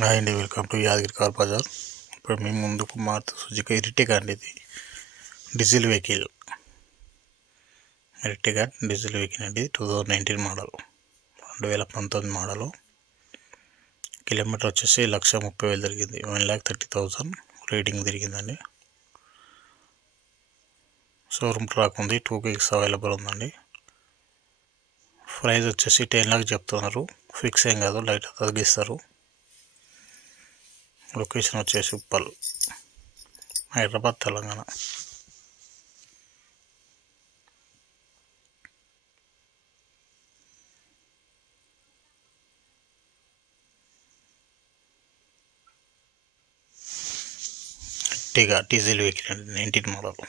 Hi అండి, welcome to Yadagiri car Bazaar. ఇప్పుడు మేము ముందుకు మారుతి సుజుకి ఎర్టిగా అండి. ఇది diesel vehicle. Ertiga diesel vehicle అండి. 2019 మోడల్, 2019 మోడలు. కిలోమీటర్ వచ్చేసి 1,30,000 తిరిగింది. 1,30,000 రీడింగ్ తిరిగిందండి. షోరూమ్ ట్రాక్ ఉంది. 2 వీక్స్ అవైలబుల్ ఉందండి. ప్రైస్ వచ్చేసి 10 లాక్ చెప్తున్నారు. ఫిక్స్ ఏం కాదు, లైట్ తగ్గిస్తారు. లొకేషన్ వచ్చేసి Uppal, Hyderabad, Telangana. Ertiga diesel vehicle అండి, 19 మోడల్.